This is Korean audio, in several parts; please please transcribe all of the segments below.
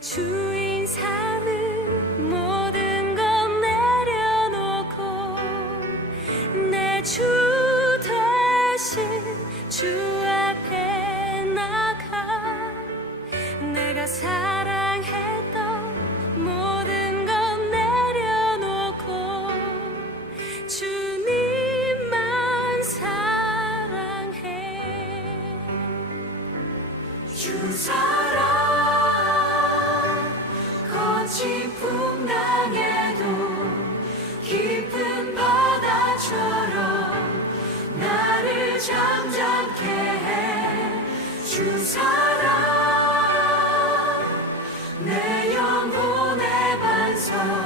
주인 삼은 모든 것 내려놓고 내 주 대신 주 앞에 나가 내가 사랑했던 모든 것 내려놓고 주님만 사랑해. 주사 랑 거친 풍랑에도 깊은 바다처럼 나를 잠잠케 해주 사랑 내 영혼의 반석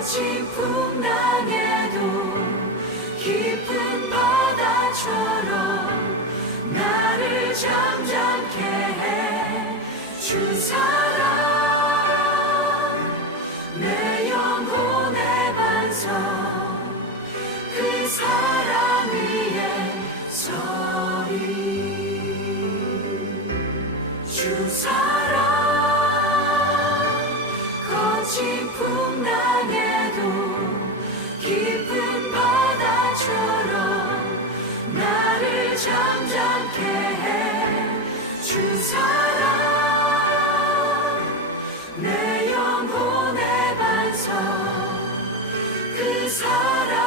거친 풍랑에도 깊은 바다처럼 나를 잠잠케 해 주 사랑 내 영혼의 반석 그 사랑 위에 서리. 주 사랑 사랑 내 영혼의 반석. 그 사랑